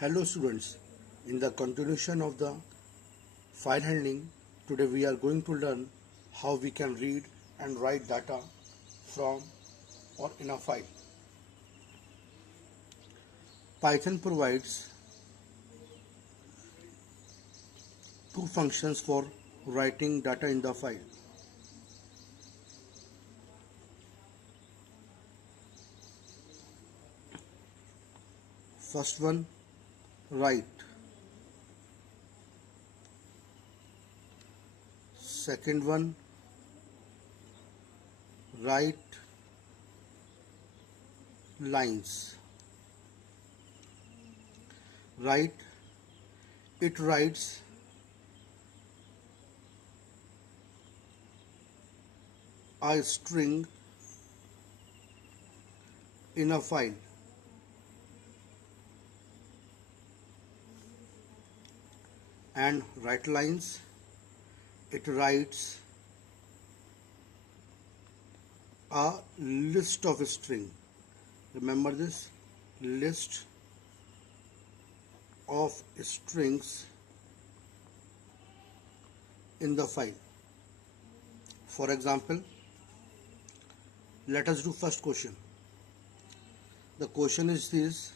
Hello students, in the continuation of the file handling, today we are going to learn how we can read and write data from or in a file. Python provides two functions for writing data in the file. First one, write. Second one, write lines. Write, it writes a string in a file. And write lines, it writes a list of string. Remember this, list of strings in the file. For example, let us do first question. The question is this: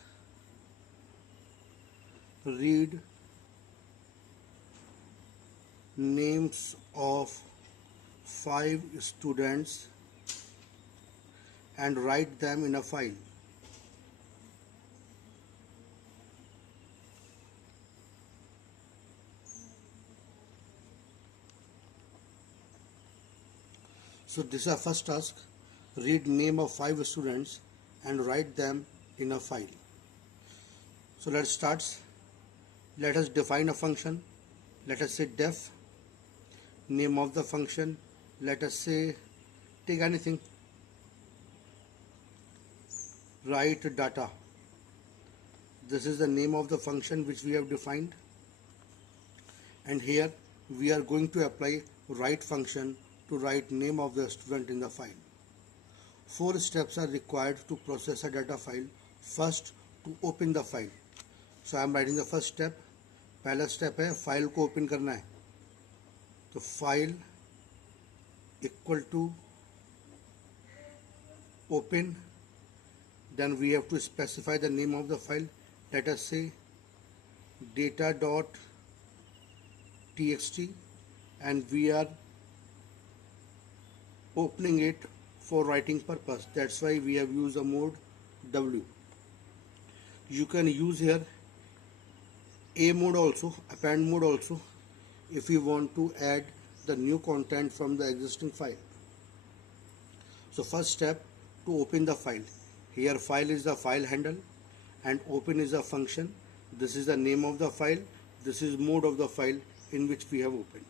read names of 5 students and write them in a file. So this is our first task: read name of 5 students and write them in a file. So let's start. Let us define a function. Let us say def. Name of the function, let us say, take anything. Write data. This is the name of the function which we have defined, and here we are going to apply write function to write name of the student in the file. 4 steps are required to process a data file. First, to open the file. So I am writing the first step. पहला step है file को open करना है. तो file equal to open, then we have to specify the name of the file. Let us say data.txt, and we are opening it for writing purpose. That's why we have used a mode W. You can use here a mode also, append mode also, if you want to add the new content from the existing file. So first step, to open the file. Here file is the file handle and open is a function. This is the name of the file. This is mode of the file in which we have opened.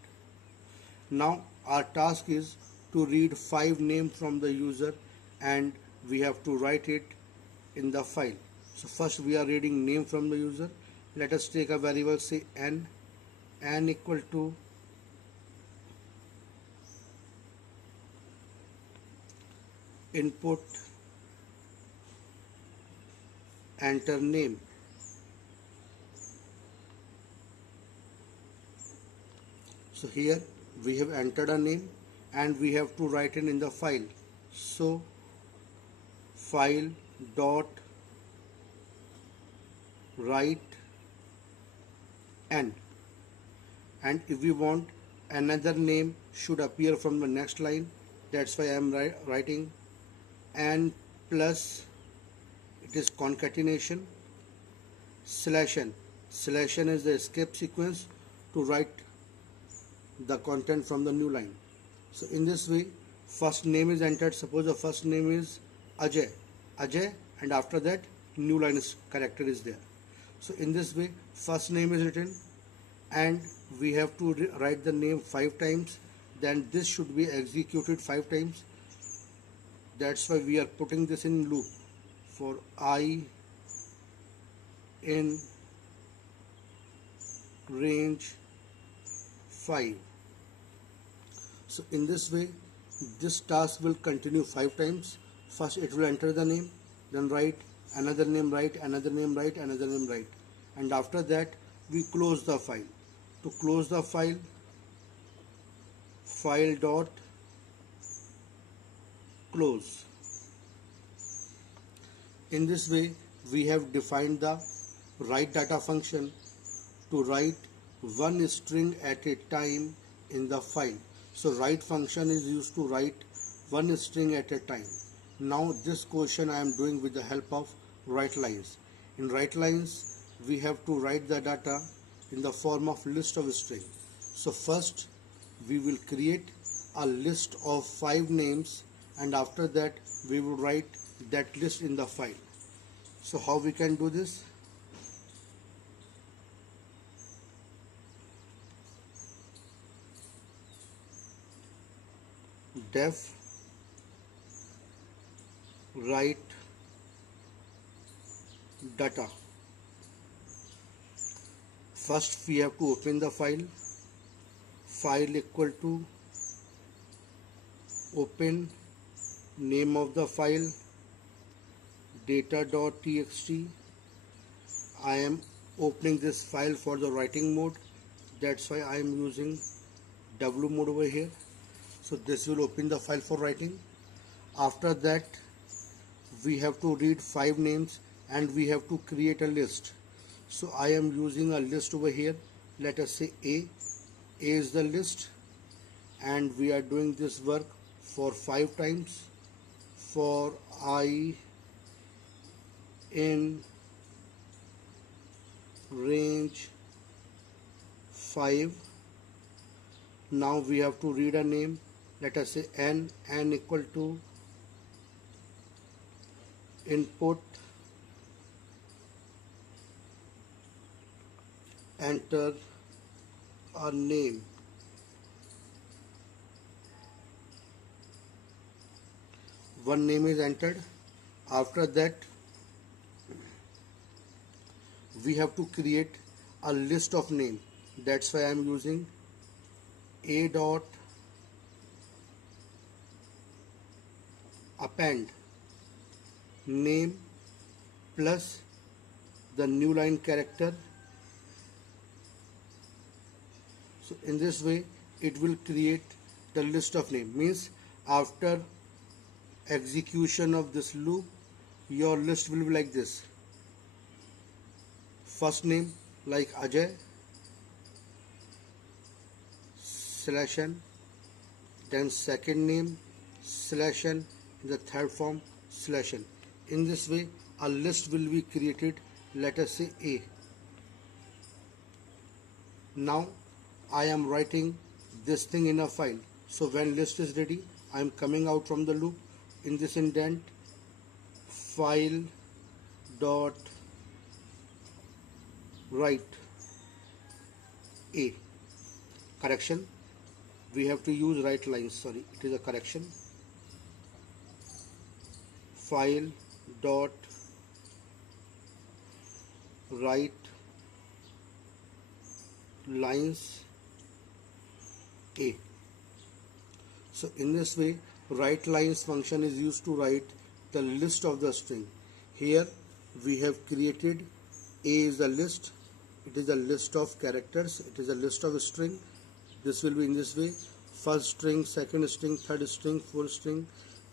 Now our task is to read 5 names from the user and we have to write it in the file. So first we are reading name from the user. Let us take a variable, say n equal to input, enter name. So here we have entered a name and we have to write it in the file. So file dot write n, and if we want another name should appear from the next line, that's why I am writing n plus, it is concatenation /n. /n is the escape sequence to write the content from the new line. So in this way, first name is entered. Suppose the first name is Ajay, and after that new line character is there. So in this way, first name is written and we have to write the name 5 times. Then this should be executed 5 times. That's why we are putting this in loop for I in range 5. So in this way, this task will continue 5 times. First it will enter the name, then write another name, write another name, write another name, write, and after that we close the file. To close the file, file dot close. In this way we have defined the write data function to write one string at a time in the file. So write function is used to write one string at a time. Now this question I am doing with the help of write lines. In write lines we have to write the data in the form of list of string. So first we will create a list of 5 names, and after that we will write that list in the file. So how we can do this? Def write data. First we have to open the file. File equal to open name of the file data.txt. I am opening this file for the writing mode, that's why I am using W mode over here. So this will open the file for writing. After that we have to read 5 names and we have to create a list. So I am using a list over here. Let us say A is the list, and we are doing this work for 5 times. For I in range 5. Now we have to read a name. Let us say n equal to input, enter a name. One name is entered. After that we have to create a list of name. That's why I am using a dot append name plus the new line character. So in this way it will create the list of name. Means after execution of this loop your list will be like this: first name like Ajay /n, then second name /n, in the third form /n. In this way a list will be created. Let us say A. Now I am writing this thing in a file. So when list is ready, I am coming out from the loop. In this indent, file dot write A. Correction, we have to use write lines, sorry, it is a correction. File dot write lines A. So in this way write lines function is used to write the list of the string. Here we have created A is a list, it is a list of characters, it is a list of string. This will be in this way: first string, second string, third string, fourth string.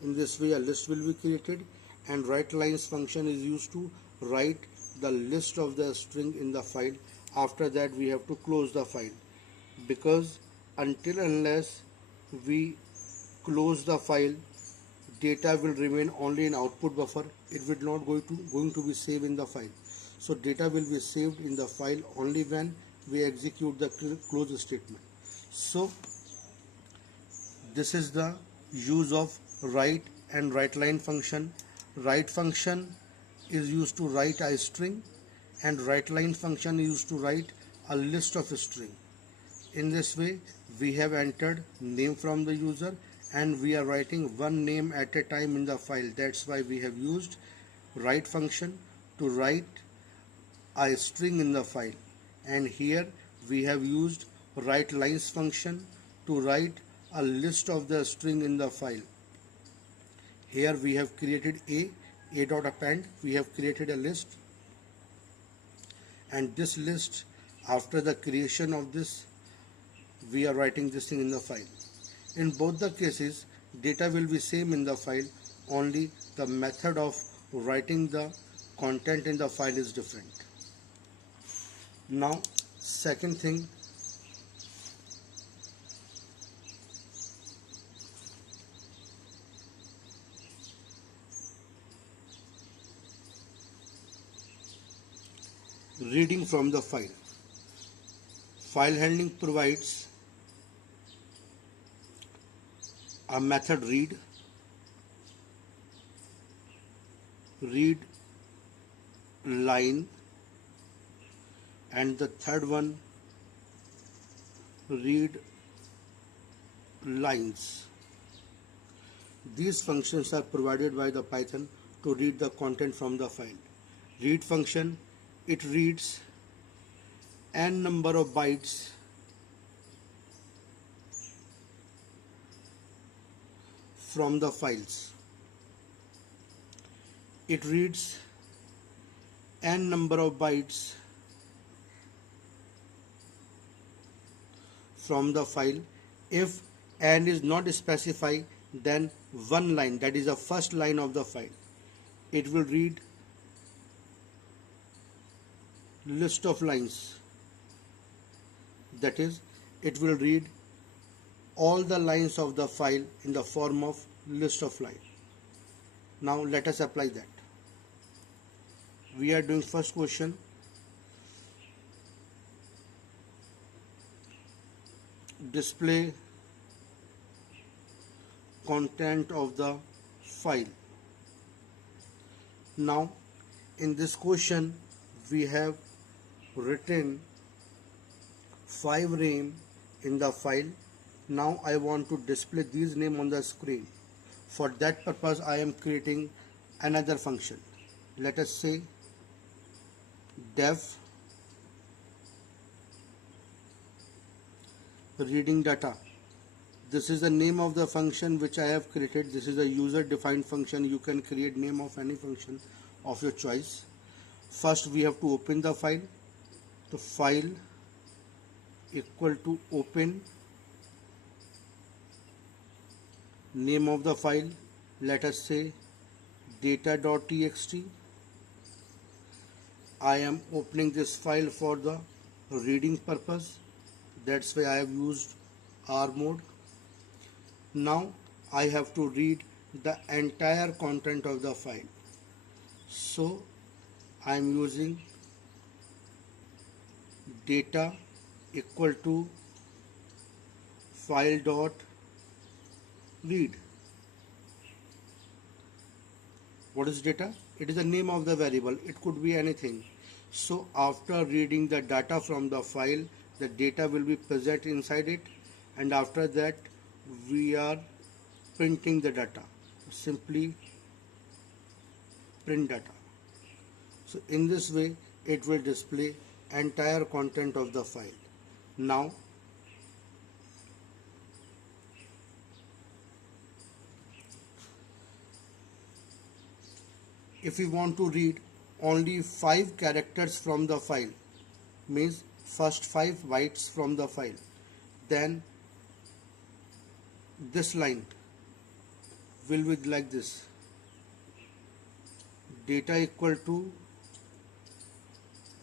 In this way a list will be created, and write lines function is used to write the list of the string in the file. After that we have to close the file, because until unless we close the file, data will remain only in output buffer. It will not going to be saved in the file. So data will be saved in the file only when we execute the close statement. So this is the use of write and write line function. Write function is used to write a string, and write line function is used to write a list of a string. In this way we have entered name from the user, and we are writing one name at a time in the file. That's why we have used write function to write a string in the file, and here we have used write lines function to write a list of the string in the file. Here we have created a dot append, we have created a list, and this list, after the creation of this, we are writing this thing in the file. In both the cases, data will be same in the file, only the method of writing the content in the file is different. Now, second thing, reading from the file. File handling provides a method read line, and the third one read lines. These functions are provided by the Python to read the content from the file. Read function, it reads n number of bytes from the files. It reads n number of bytes from the file. If n is not specified, then one line, that is the first line of the file, it will read list of lines. That is, it will read all the lines of the file in the form of list of lines. Now let us apply that. We are doing first question. Display content of the file. Now in this question we have written 5 name in the file. Now I want to display these names on the screen. For that purpose I am creating another function. Let us say def reading data. This is the name of the function which I have created. This is a user defined function. You can create name of any function of your choice. First we have to open the file. The file equal to open, name of the file, let us say data.txt. I am opening this file for the reading purpose. That's why I have used R mode. Now I have to read the entire content of the file. So I am using data equal to file dot read. What is data? It is the name of the variable. It could be anything. So after reading the data from the file, the data will be present inside it, and after that we are printing the data. Simply print data. So in this way it will display entire content of the file. Now if we want to read only 5 characters from the file, means first 5 bytes from the file, then this line will be like this: data equal to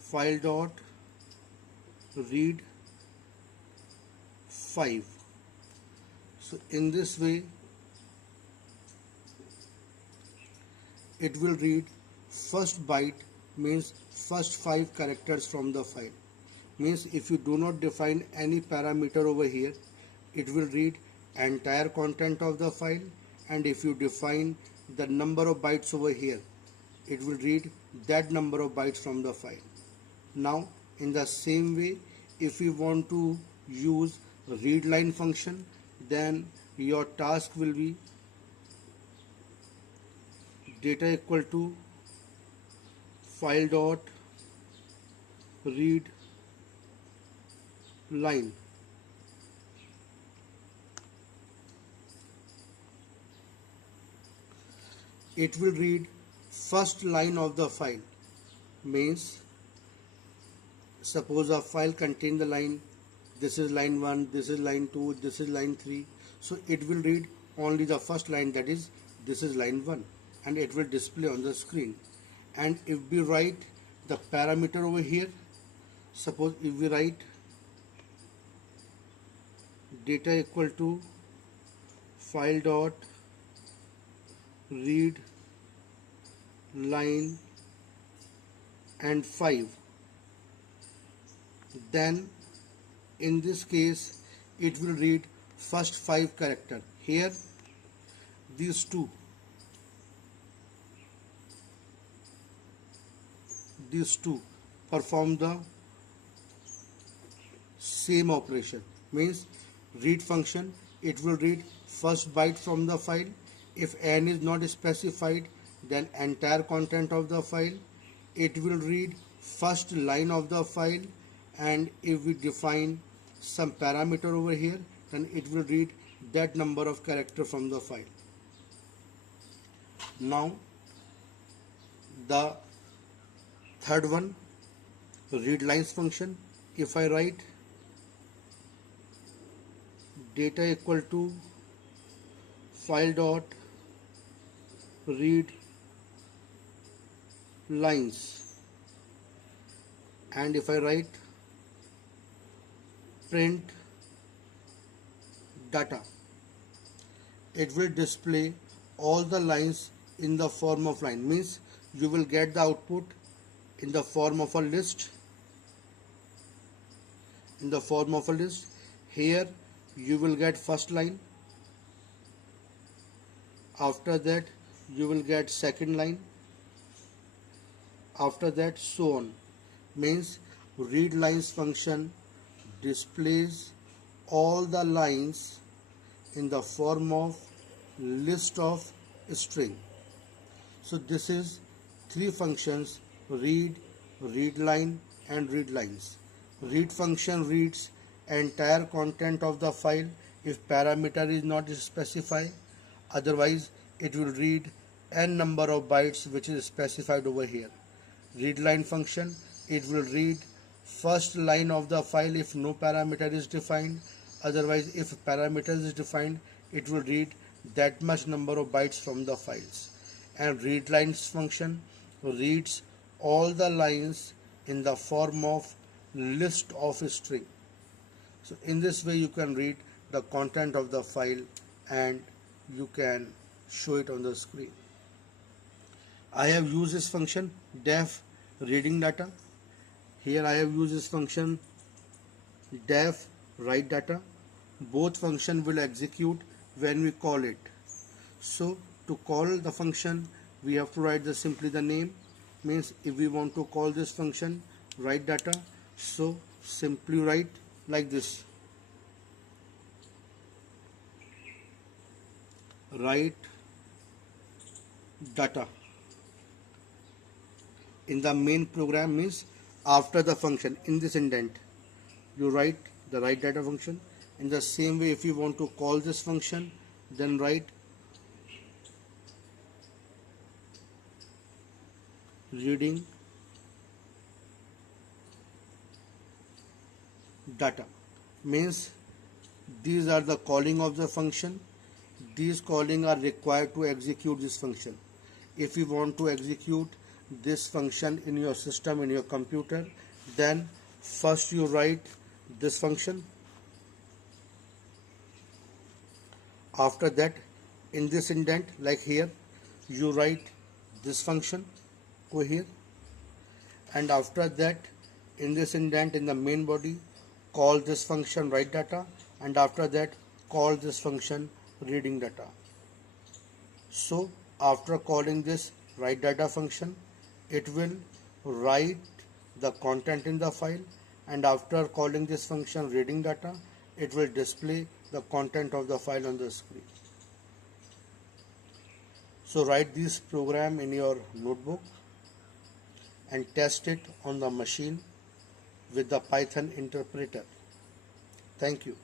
file dot read 5. So in this way it will read first byte, means first 5 characters from the file. Means if you do not define any parameter over here, it will read entire content of the file, and if you define the number of bytes over here, it will read that number of bytes from the file. Now in the same way, if you want to use read line function, then your task will be data equal to file dot read line. It will read first line of the file, means suppose a file contain the line, this is line 1, this is line 2, this is line 3, so it will read only the first line, that is this is line 1, and it will display on the screen. And if we write the parameter over here, suppose if we write data equal to file dot read line and 5, then in this case it will read first 5 character. Here these two perform the same operation, means read function, it will read first byte from the file. If n is not specified, then entire content of the file. It will read first line of the file, and if we define some parameter over here, then it will read that number of character from the file. Now the third one, read lines function. If I write data equal to file dot read lines, and if I write print data, it will display all the lines in the form of line, means you will get the output in the form of a list. Here you will get first line, after that you will get second line, after that so on. Means read lines function displays all the lines in the form of list of string. So this is 3 functions: read, read line and read lines. Read function reads entire content of the file if parameter is not specified, otherwise it will read n number of bytes which is specified over here. Read line function, it will read first line of the file if no parameter is defined, otherwise if parameter is defined, it will read that much number of bytes from the files. And read lines function reads all the lines in the form of list of string. So in this way you can read the content of the file and you can show it on the screen. I have used this function def reading data. Here I have used this function def write data. Both function will execute when we call it. So to call the function we have to write simply the name. Means if we want to call this function write data, so simply write like this: write data. In the main program, means after the function, in this indent you write the write data function. In the same way, if you want to call this function, then write reading data. Means these are the calling of the function. These calling are required to execute this function. If you want to execute this function in your system, in your computer, then first you write this function. After that, in this indent, like here, you write this function over here, and after that, in this indent, in the main body, call this function write data, and after that call this function reading data. So after calling this write data function, it will write the content in the file, and after calling this function reading data, it will display the content of the file on the screen. So write this program in your notebook and test it on the machine with the Python interpreter. Thank you.